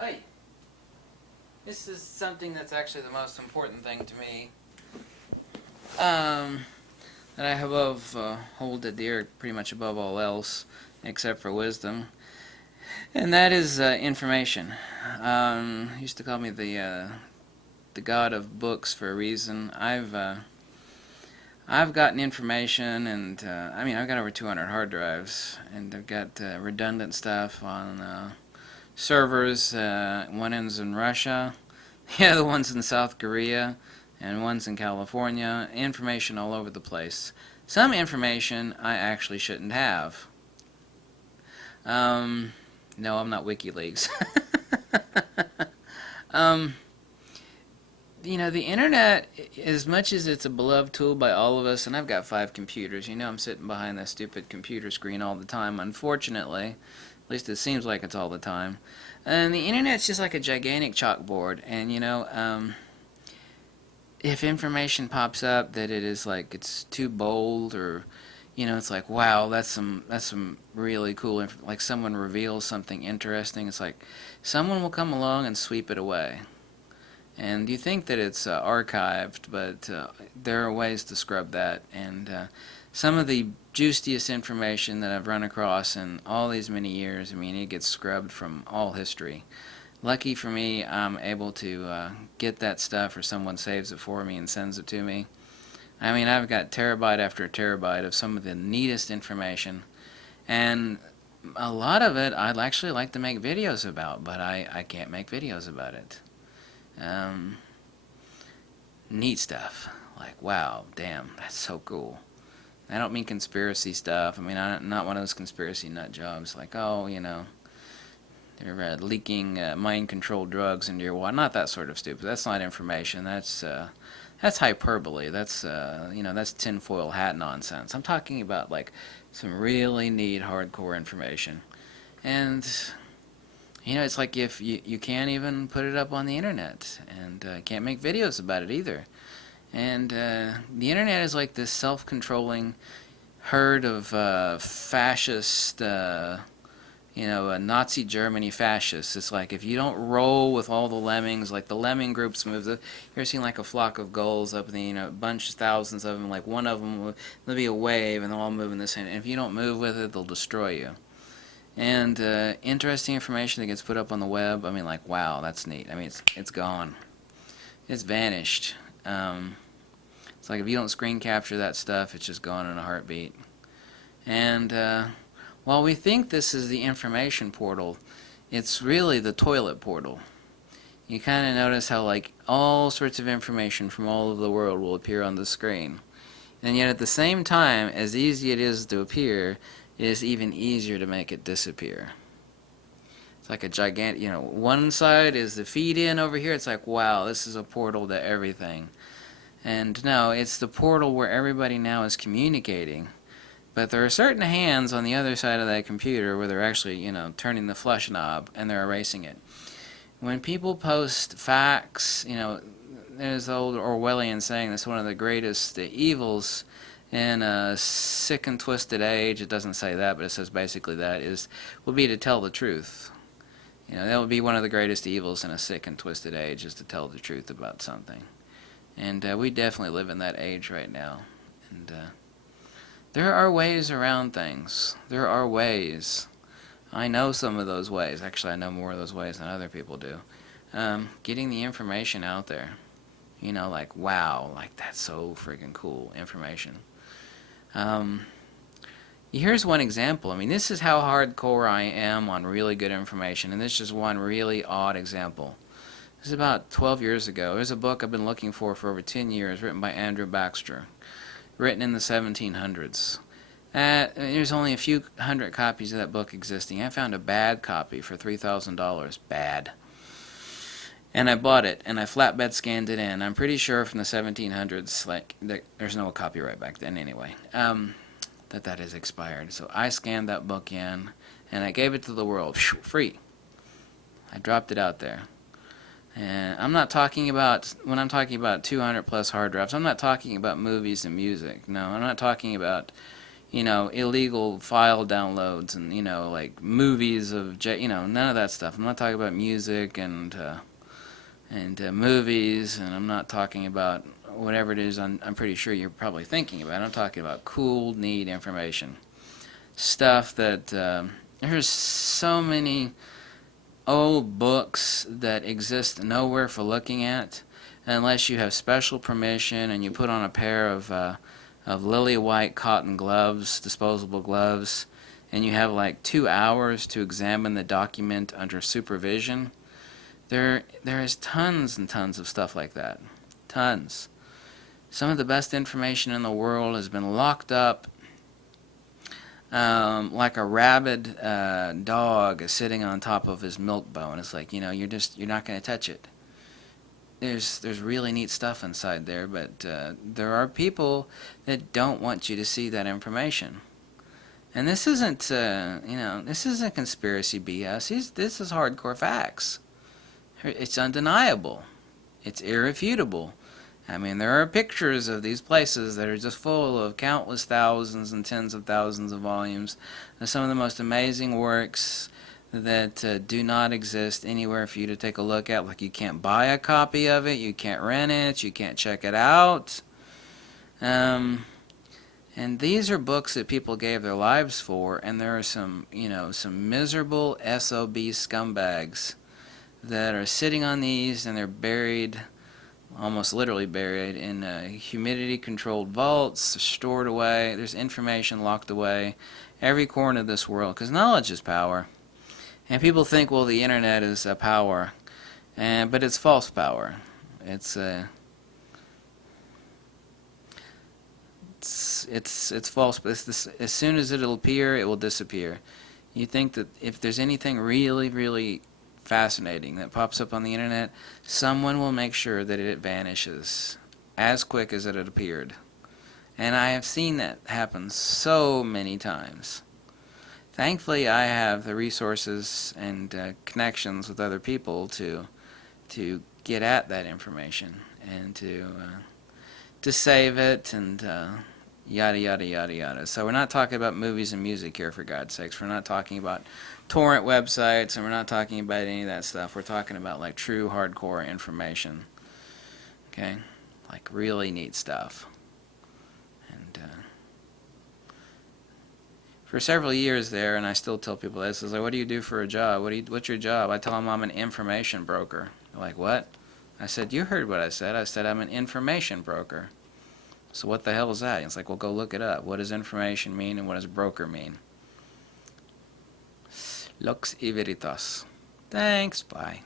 Hey, this is something that's actually the most important thing to me. Um, that I above hold dear pretty much above all else, except for wisdom, and that is information. Used to call me the god of books for a reason. I've gotten information, and I've got over 200 hard drives, and I've got redundant stuff on servers. One ends in Russia, the other one's in South Korea, and one's in California. Information all over the place. Some information I actually shouldn't have. No, I'm not WikiLeaks. um, the internet, as much as it's a beloved tool by all of us, and I've got 5 computers. I'm sitting behind that stupid computer screen all the time, unfortunately. At least it seems like it's all the time. And the internet's just like a gigantic chalkboard, and if information pops up that it is like it's too bold, or it's like, wow, that's some really cool like someone reveals something interesting, it's like someone will come along and sweep it away. And you think that it's archived, but there are ways to scrub that. And some of the juiciest information that I've run across in all these many years, it gets scrubbed from all history. Lucky for me, I'm able to get that stuff, or someone saves it for me and sends it to me. I've got terabyte after terabyte of some of the neatest information, and a lot of it I'd actually like to make videos about, but I can't make videos about it. Neat stuff. Like, wow, damn, that's so cool. I don't mean conspiracy stuff. I'm not one of those conspiracy nut jobs. Like, oh, they're leaking mind-controlled drugs into your water. Not that sort of stupid. That's not information. That's hyperbole. That's tinfoil hat nonsense. I'm talking about like some really neat, hardcore information. And it's like if you can't even put it up on the internet, and can't make videos about it either. And the internet is like this self-controlling herd of fascist, Nazi Germany fascists. It's like if you don't roll with all the lemmings, like the lemming groups move. You ever seen like a flock of gulls up in the, a bunch, thousands of them, like one of them, there'll be a wave, and they'll all move in the same. And if you don't move with it, they'll destroy you. And interesting information that gets put up on the web, like, wow, that's neat. It's gone. It's vanished. It's like if you don't screen capture that stuff, it's just gone in a heartbeat. And while we think this is the information portal, it's really the toilet portal. You kind of notice how like all sorts of information from all over the world will appear on the screen. And yet at the same time, as easy it is to appear, it is even easier to make it disappear. It's like a gigantic, one side is the feed in over here. It's like, wow, this is a portal to everything. And no, it's the portal where everybody now is communicating. But there are certain hands on the other side of that computer where they're actually, turning the flush knob and they're erasing it. When people post facts, there's the old Orwellian saying that's one of the greatest evils in a sick and twisted age. It doesn't say that, but it says basically that will be to tell the truth. That would be one of the greatest evils in a sick and twisted age, is to tell the truth about something. And we definitely live in that age right now. And there are ways around things. There are ways. I know some of those ways. Actually, I know more of those ways than other people do. Getting the information out there. Like, wow, like that's so freaking cool information. Here's one example. This is how hardcore I am on really good information, and this is one really odd example. This is about 12 years ago. There's a book I've been looking for over 10 years, written by Andrew Baxter, written in the 1700s. There's only a few hundred copies of that book existing. I found a bad copy for $3,000. Bad. And I bought it, and I flatbed scanned it in. I'm pretty sure from the 1700s, like, there's no copyright back then anyway, that has expired. So I scanned that book in, and I gave it to the world, free. I dropped it out there. And I'm not talking about, when I'm talking about 200 plus hard drives, I'm not talking about movies and music. No, I'm not talking about, illegal file downloads and, like movies of, none of that stuff. I'm not talking about music and movies, and I'm not talking about whatever it is I'm pretty sure you're probably thinking about. I'm talking about cool, neat information. Stuff that, there's so many old books that exist nowhere for looking at unless you have special permission and you put on a pair of lily white cotton gloves, disposable gloves, and you have like 2 hours to examine the document under supervision. There is tons and tons of stuff like that. Tons. Some of the best information in the world has been locked up like a rabid dog is sitting on top of his milk bone. It's like, you're not going to touch it. There's really neat stuff inside there, but there are people that don't want you to see that information. And this isn't, this isn't conspiracy BS. This is hardcore facts. It's undeniable. It's irrefutable. I mean, there are pictures of these places that are just full of countless thousands and tens of thousands of volumes of some of the most amazing works that do not exist anywhere for you to take a look at. Like, you can't buy a copy of it, you can't rent it, you can't check it out. And these are books that people gave their lives for, and there are some miserable SOB scumbags that are sitting on these, and they're buried, almost literally buried, in humidity-controlled vaults, stored away. There's information locked away every corner of this world, because knowledge is power. And people think, well, the internet is power, but it's false power. It's false. But as soon as it'll appear, it will disappear. You think that if there's anything really, really fascinating that pops up on the internet, someone will make sure that it vanishes as quick as it had appeared. And I have seen that happen so many times. Thankfully, I have the resources and connections with other people to get at that information and to save it and yada yada yada yada. So we're not talking about movies and music here, for God's sakes. We're not talking about torrent websites, and we're not talking about any of that stuff. We're talking about like true hardcore information. Okay, like really neat stuff. And for several years there, and I still tell people this, is like, what do you do for a job? What's your job? I tell them I'm an information broker. They're like, what? I said, you heard what I said. I said I'm an information broker. So what the hell is that? And it's like, well, go look it up. What does information mean, and what does broker mean? Lux y veritas. Thanks, bye.